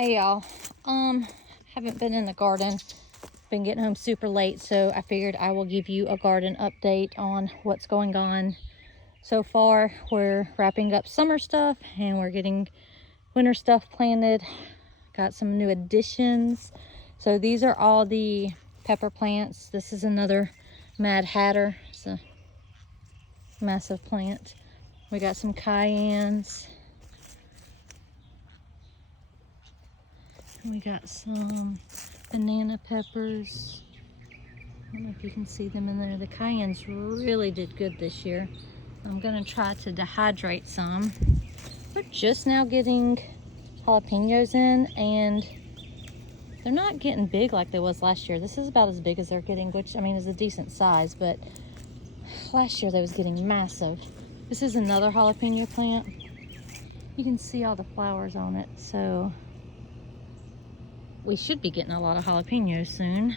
Hey y'all, haven't been in the garden, been getting home super late, so I figured I will give you a garden update on what's going on so far. We're wrapping up summer stuff and we're getting winter stuff planted. Got some new additions. So these are all the pepper plants. This is another Mad Hatter. It's a massive plant. We got some cayennes. We got some banana peppers. I don't know if you can see them in there. The cayennes really did good this year. I'm gonna try to dehydrate some. We're just now getting jalapenos in and they're not getting big like they was last year. This is about as big as they're getting, which I mean is a decent size, but last year they was getting massive. This is another jalapeno plant. You can see all the flowers on it, so we should be getting a lot of jalapenos soon.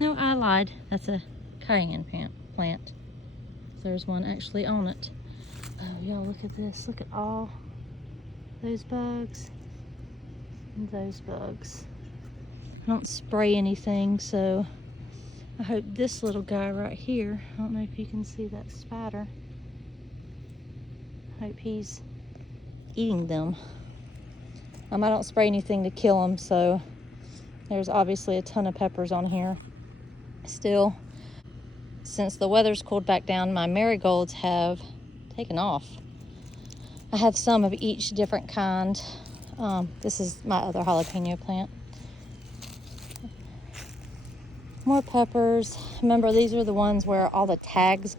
No, I lied. That's a cayenne plant. There's one actually on it. Oh, y'all, look at this. Look at all those bugs and those bugs. I don't spray anything, so I hope this little guy right here, I don't know if you can see that spider. I hope he's eating them. I don't spray anything to kill them, so there's obviously a ton of peppers on here still. Since the weather's cooled back down, my marigolds have taken off. I have some of each different kind. This is my other jalapeno plant. More peppers. Remember, these are the ones where all the tags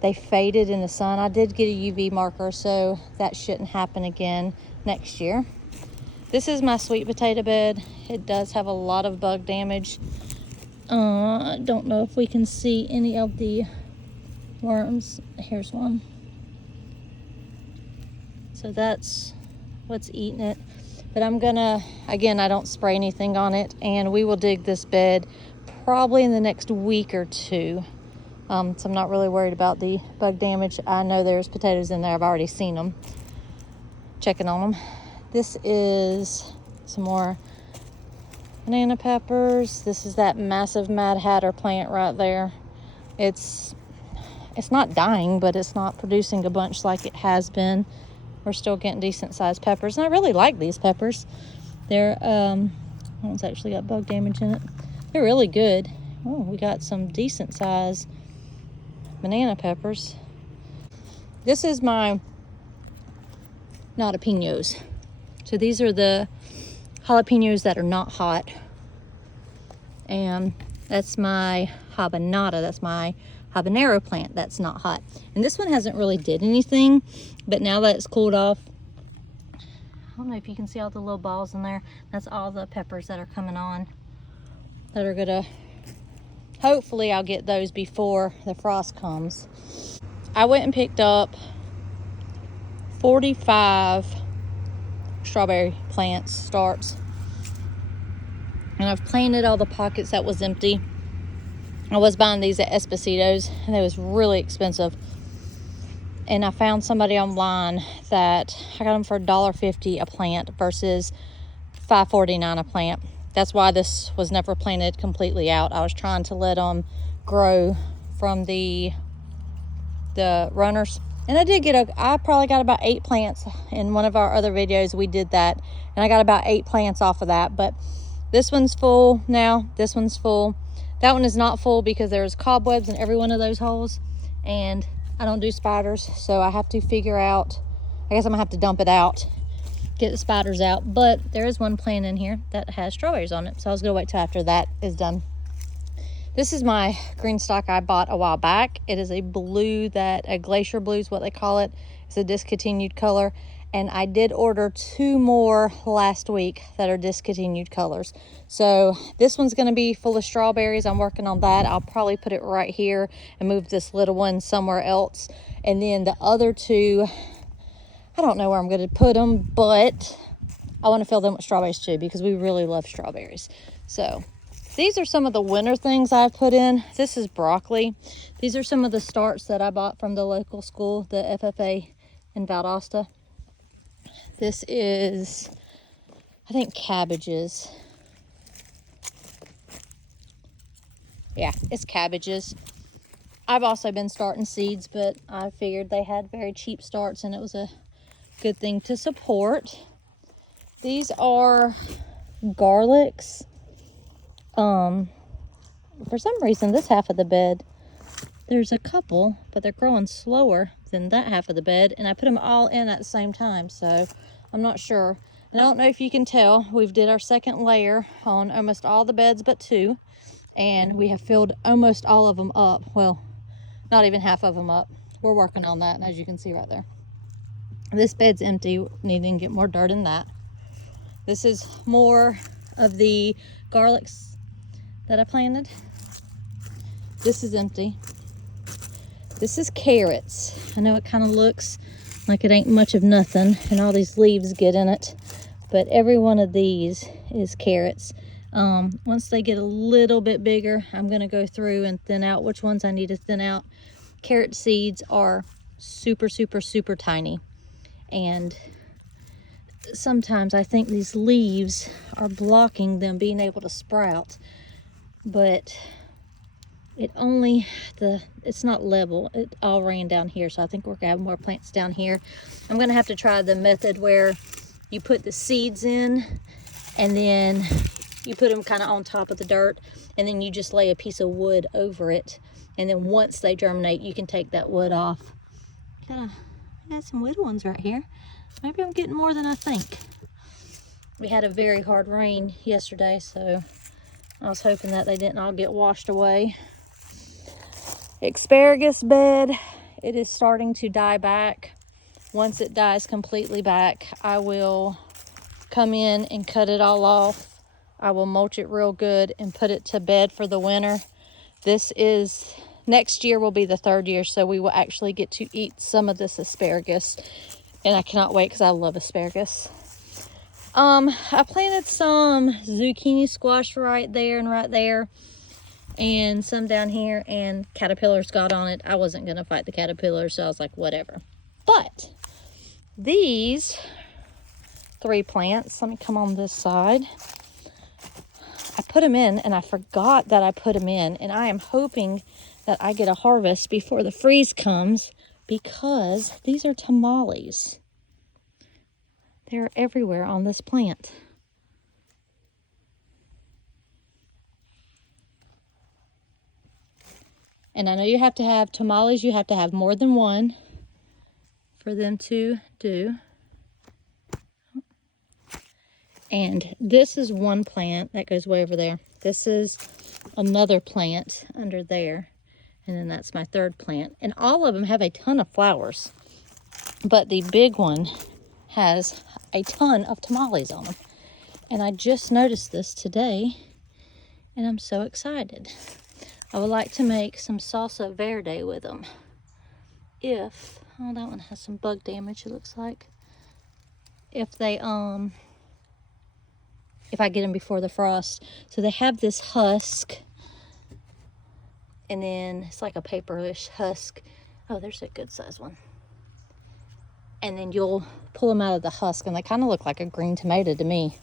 they faded in the sun. I did get a UV marker, so that shouldn't happen again next year. This is my sweet potato bed. It does have a lot of bug damage. I don't know if we can see any of the worms. Here's one. So that's what's eating it. But I'm gonna, again, I don't spray anything on it, and we will dig this bed probably in the next week or two. So I'm not really worried about the bug damage. I know there's potatoes in there. I've already seen them. Checking on them. This is some more banana peppers. This is that massive Mad Hatter plant right there. It's not dying, but it's not producing a bunch like it has been. We're still getting decent sized peppers, and I really like these peppers. They're one's actually got bug damage in it. They're really good. Oh, we got some decent size banana peppers. This is my jalapenos. So these are the jalapenos that are not hot, and that's my habanada. That's my habanero plant that's not hot, and this one hasn't really did anything, but now that it's cooled off, I don't know if you can see all the little balls in there. That's all the peppers that are coming on that are gonna, hopefully I'll get those before the frost comes. I went and picked up 45 strawberry plants, starts, and I've planted all the pockets that was empty. I was buying these at Esposito's, and they was really expensive, and I found somebody online that I got them for $1.50 a plant versus $5.49 a plant. That's why this was never planted completely out. I was trying to let them grow from the runners. And I probably got about 8 plants. In one of our other videos we did that, and I got about 8 plants off of that. But this one's full now. This one's full. That one is not full because there's cobwebs in every one of those holes, and I don't do spiders, so I have to figure out, I guess I'm gonna have to dump it out, get the spiders out. But there is one plant in here that has strawberries on it, so I was gonna wait till after that is done. This is my green stock I bought a while back. It is a blue, a glacier blue is what they call it. It's a discontinued color. And I did order 2 more last week that are discontinued colors. So this one's gonna be full of strawberries. I'm working on that. I'll probably put it right here and move this little one somewhere else. And then the other 2, I don't know where I'm gonna put them, but I wanna fill them with strawberries too, because we really love strawberries. So these are some of the winter things I've put in. This is broccoli. These are some of the starts that I bought from the local school, the FFA in Valdosta. This is I think cabbages. Yeah, it's cabbages. I've also been starting seeds, but I figured they had very cheap starts and it was a good thing to support. These are garlics. For some reason, this half of the bed, there's a couple, but they're growing slower than that half of the bed, and I put them all in at the same time, so I'm not sure. And I don't know if you can tell, we've did our second layer on almost all the beds but 2, and we have filled almost all of them up. Well, not even half of them up. We're working on that, as you can see right there. This bed's empty, needing to get more dirt in that. This is more of the garlics that I planted. This is empty. This is carrots. I know it kind of looks like it ain't much of nothing and all these leaves get in it, but every one of these is carrots. Once they get a little bit bigger, I'm gonna go through and thin out which ones I need to thin out. Carrot seeds are super, super, super tiny. And sometimes I think these leaves are blocking them being able to sprout, but it's not level. It all ran down here, so I think we're gonna have more plants down here. I'm gonna have to try the method where you put the seeds in and then you put them kind of on top of the dirt, and then you just lay a piece of wood over it, and then once they germinate you can take that wood off. Kind of got some wood ones right here. Maybe I'm getting more than I think. We had a very hard rain yesterday, so I was hoping that they didn't all get washed away. Asparagus bed, it is starting to die back. Once it dies completely back, I will come in and cut it all off. I will mulch it real good and put it to bed for the winter. Next year will be the 3rd year, so we will actually get to eat some of this asparagus, and I cannot wait because I love asparagus. I planted some zucchini squash right there and right there, and some down here, and caterpillars got on it. I wasn't gonna fight the caterpillars, so I was like, whatever. But these 3 plants, let me come on this side. I put them in and I forgot that I put them in, and I am hoping that I get a harvest before the freeze comes, because these are tamales. They're everywhere on this plant. And I know you have to have tamales, you have to have more than one for them to do. And this is one plant that goes way over there. This is another plant under there. And then that's my 3rd plant. And all of them have a ton of flowers. But the big one has a ton of tamales on them. And I just noticed this today, and I'm so excited. I would like to make some salsa verde with them. Oh, that one has some bug damage, it looks like. If I get them before the frost. So they have this husk, and then it's like a paperish husk. Oh, there's a good size one. And then you'll pull them out of the husk, and they kind of look like a green tomato to me.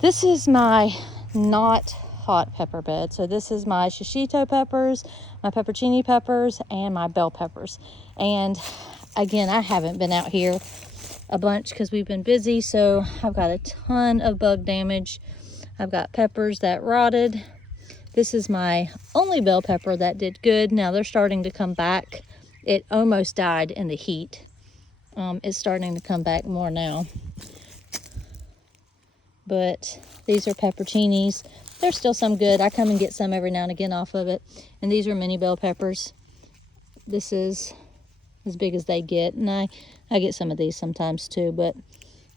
This is my not hot pepper bed. So this is my shishito peppers, my peppercini peppers, and my bell peppers. And again, I haven't been out here a bunch because we've been busy, so I've got a ton of bug damage. I've got peppers that rotted. This is my only bell pepper that did good. Now they're starting to come back. It almost died in the heat. It's starting to come back more now. But these are peppercinis. There's still some good. I come and get some every now and again off of it. And these are mini bell peppers. This is as big as they get. And I get some of these sometimes too, but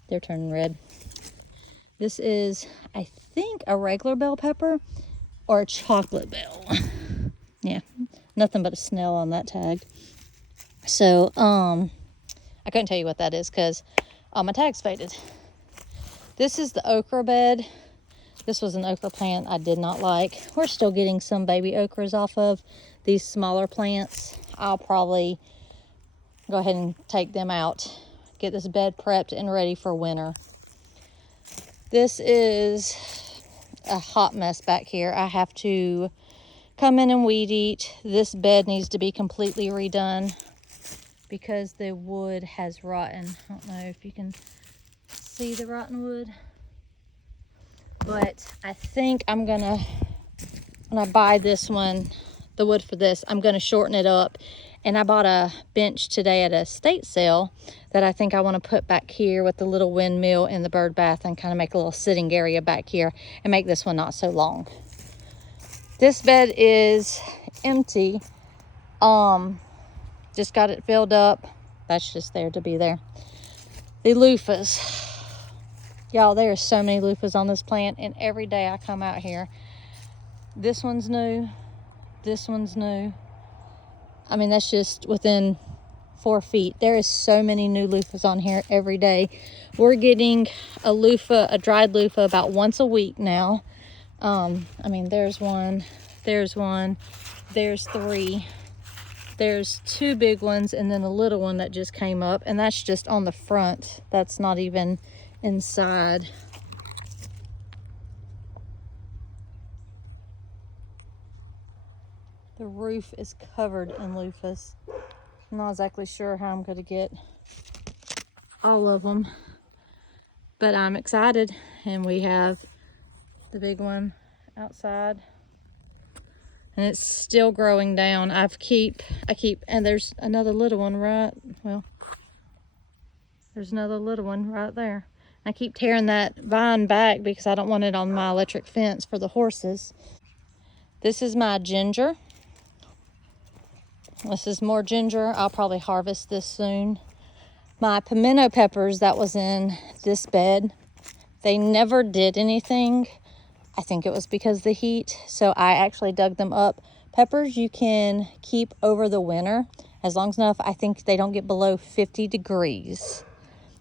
they're turning red. This is, I think, a regular bell pepper or a chocolate bell. Yeah, nothing but a snail on that tag. So, I couldn't tell you what that is because all my tags faded. This is the okra bed. This was an okra plant I did not like. We're still getting some baby okras off of these smaller plants. I'll probably go ahead and take them out, get this bed prepped and ready for winter. This is a hot mess back here. I have to come in and weed eat. This bed needs to be completely redone because the wood has rotten. I don't know if you can see the rotten wood, but I think I'm gonna, when I buy this one, the wood for this, I'm gonna shorten it up. And I bought a bench today at a estate sale that I think I want to put back here with the little windmill and the bird bath, and kind of make a little sitting area back here and make this one not so long. This bed is empty. Just got it filled up. That's just there to be there. The loofahs. Y'all, there are so many loofahs on this plant, and every day I come out here, this one's new, this one's new. I mean, that's just within 4 feet. There is so many new loofahs on here every day. We're getting a loofah, a dried loofah, about once a week now. I mean, there's one, there's 3, there's 2 big ones, and then a little one that just came up, and that's just on the front. That's not even inside. The roof is covered in loofahs. I'm not exactly sure how I'm going to get all of them, but I'm excited. And we have the big one outside, and it's still growing down. I keep, and there's another little one right, well, there's another little one right there. I keep tearing that vine back because I don't want it on my electric fence for the horses. This is my ginger. This is more ginger. I'll probably harvest this soon. My pimento peppers that was in this bed, they never did anything. I think it was because of the heat, so I actually dug them up. Peppers you can keep over the winter as long as enough, I think they don't get below 50 degrees.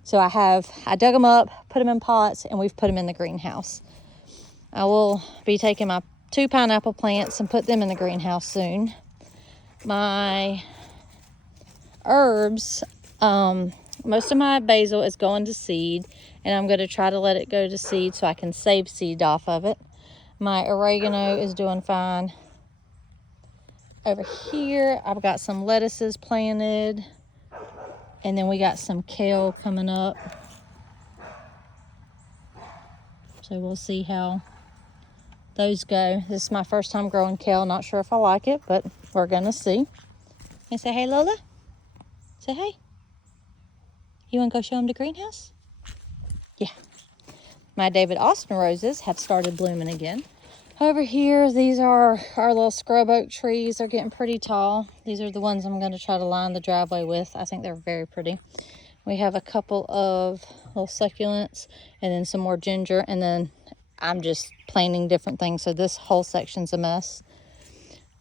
So I dug them up, put them in pots, and we've put them in the greenhouse. I will be taking my 2 pineapple plants and put them in the greenhouse soon. My herbs, most of my basil is going to seed, and I'm going to try to let it go to seed so I can save seed off of it. My oregano is doing fine. Over here, I've got some lettuces planted, and then we got some kale coming up. So we'll see how those go. This is my first time growing kale. Not sure if I like it, but we're gonna see. And say hey, Lola. Say hey. You want to go show them the greenhouse? Yeah. My David Austin roses have started blooming again. Over here, these are our little scrub oak trees. They're getting pretty tall. These are the ones I'm going to try to line the driveway with. I think they're very pretty. We have a couple of little succulents, and then some more ginger, and then I'm just planting different things, so this whole section's a mess.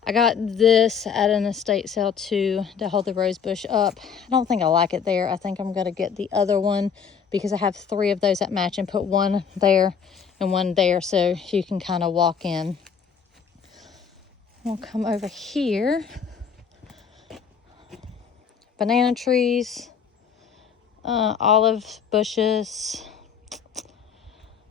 I got this at an estate sale too to hold the rose bush up. I don't think I like it there. I think I'm going to get the other one because I have 3 of those that match, and put one there and one there so you can kind of walk in. We'll come over here. Banana trees, olive bushes.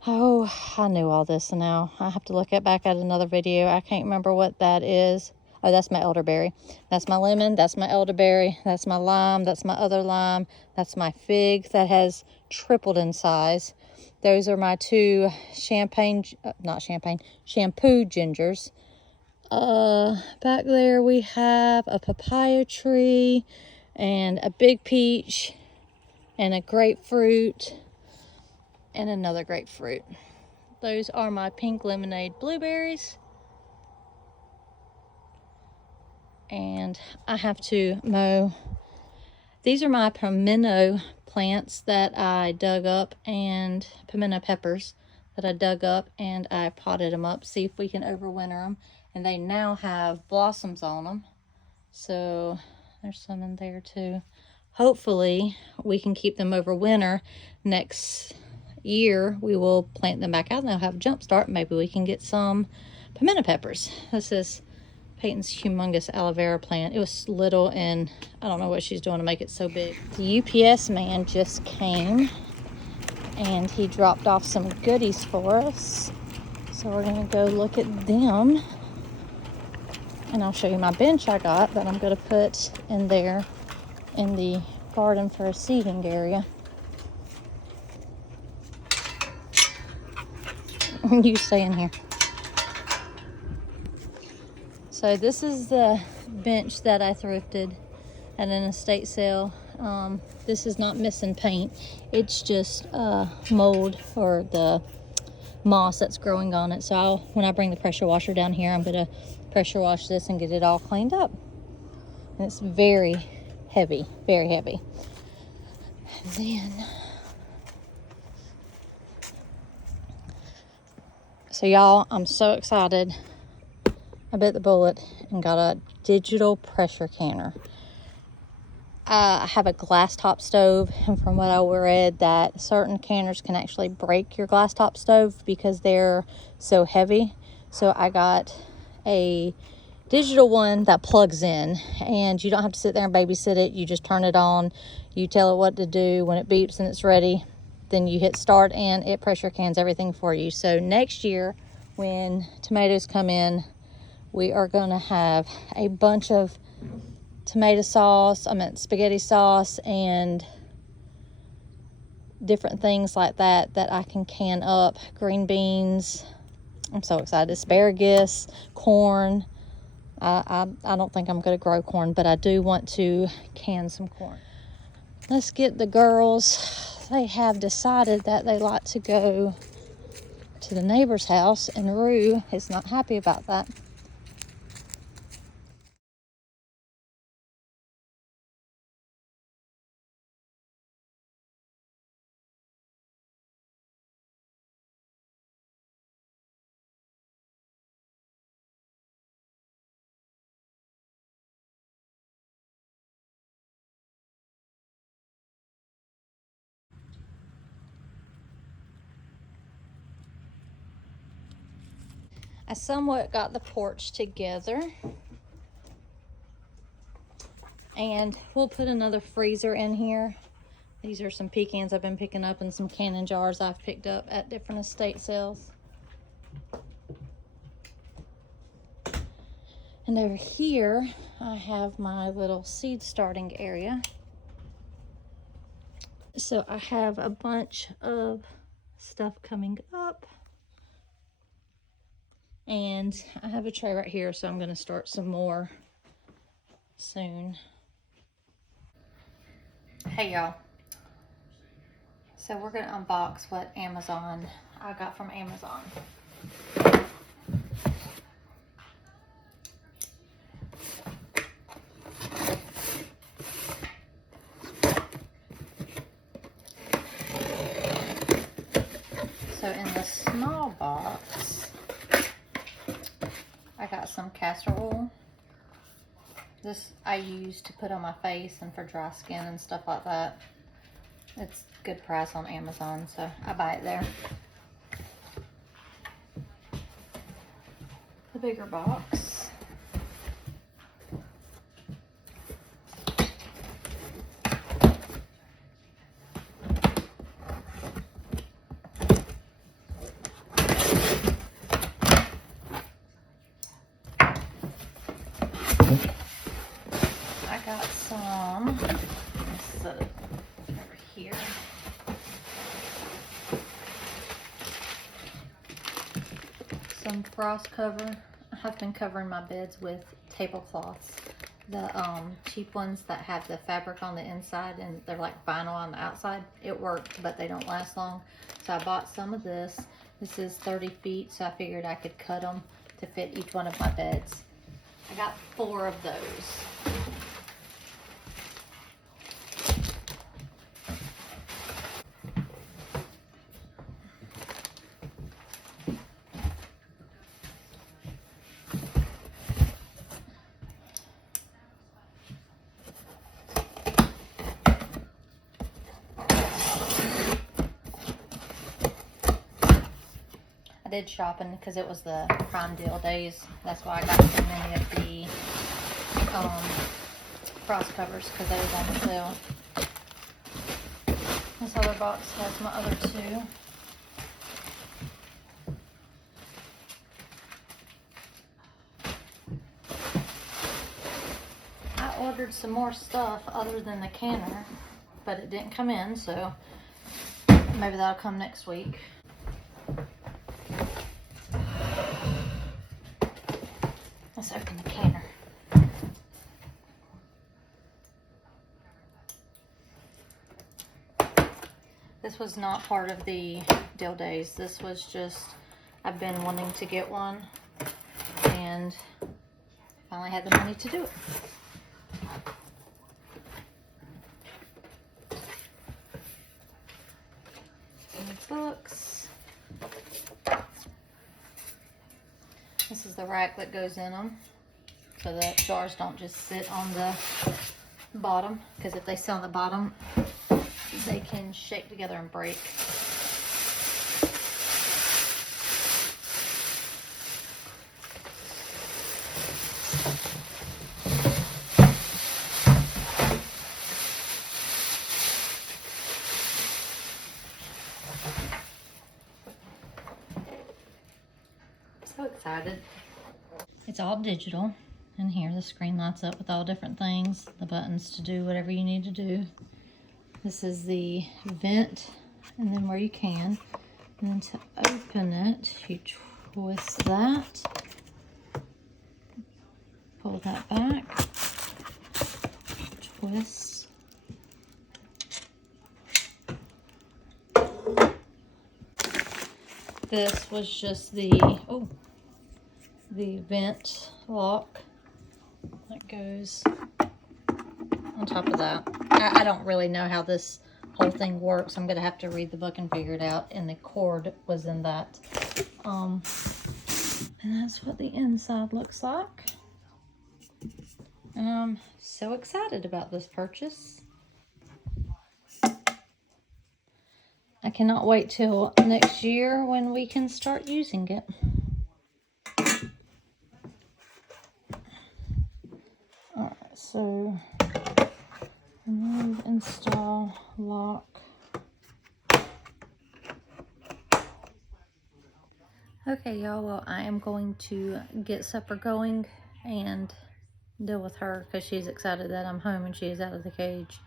Oh, I knew all this now. I have to look back at another video. I can't remember what that is. Oh, that's my elderberry. That's my lemon. That's my elderberry. That's my lime. That's my other lime. That's my fig that has tripled in size. Those are my 2 shampoo gingers. Back there we have a papaya tree and a big peach and a grapefruit and another grapefruit. Those are my pink lemonade blueberries. And I have to mow. These are my pimento plants that I dug up, and pimento peppers that I dug up, and I potted them up, see if we can overwinter them. And they now have blossoms on them. So there's some in there too. Hopefully we can keep them over winter. Next year we will plant them back out and they'll have a jump start. Maybe we can get some pimento peppers. This is Peyton's humongous aloe vera plant. It was little, and I don't know what she's doing to make it so big. The UPS man just came and he dropped off some goodies for us. So we're gonna go look at them, and I'll show you my bench I got that I'm gonna put in there in the garden for a seating area. You stay in here. So this is the bench that I thrifted at an estate sale. This is not missing paint. It's just mold or the moss that's growing on it. So when I bring the pressure washer down here, I'm gonna pressure wash this and get it all cleaned up. And it's very heavy, very heavy. And then, so y'all, I'm so excited. I bit the bullet and got a digital pressure canner. I have a glass top stove, and from what I read, that certain canners can actually break your glass top stove because they're so heavy. So I got a digital one that plugs in, and you don't have to sit there and babysit it. You just turn it on, you tell it what to do. When it beeps and it's ready, then you hit start and it pressure cans everything for you. So next year when tomatoes come in, we are going to have a bunch of tomato sauce, spaghetti sauce, and different things like that that I can can up. Green beans, I'm so excited. Asparagus, corn. I don't think I'm going to grow corn, but I do want to can some corn. Let's get the girls. They have decided that they like to go to the neighbor's house, and Rue is not happy about that. I somewhat got the porch together, and we'll put another freezer in here. These are some pecans I've been picking up and some canning jars I've picked up at different estate sales. And over here, I have my little seed starting area. So I have a bunch of stuff coming up. And I have a tray right here, so I'm gonna start some more soon. Hey y'all. So we're gonna unbox what I got from Amazon. So in the small box, I got some castor oil. This I use to put on my face and for dry skin and stuff like that. It's good price on Amazon, so I buy it there. The bigger box. I got some, let's set it over here. Some frost cover. I have been covering my beds with tablecloths. The cheap ones that have the fabric on the inside and they're like vinyl on the outside. It worked, but they don't last long. So I bought some of this. This is 30 feet, so I figured I could cut them to fit each one of my beds. I got 4 of those. Did shopping because it was the prime deal days. That's why I got so many of the frost covers, because they was on sale. This other box has my other two. I ordered some more stuff other than the canner, but it didn't come in, so maybe that'll come next week. Let's open the canner. This was not part of the deal days. This was just, I've been wanting to get one and finally had the money to do it. Books. This is the rack that goes in them so that jars don't just sit on the bottom, because if they sit on the bottom they can shake together and break. So excited. It's all digital, and here the screen lights up with all different things, the buttons to do whatever you need to do. This is the vent, and then where you can, and then to open it you twist that, pull that back, twist, this was just the vent lock that goes on top of that. I don't really know how this whole thing works. I'm gonna have to read the book and figure it out, and the cord was in that. And that's what the inside looks like. And I'm so excited about this purchase. I cannot wait till next year when we can start using it. Alright, so remove, install, lock. Okay, y'all, well, I am going to get supper going and deal with her because she's excited that I'm home and she is out of the cage.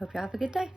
Hope y'all have a good day.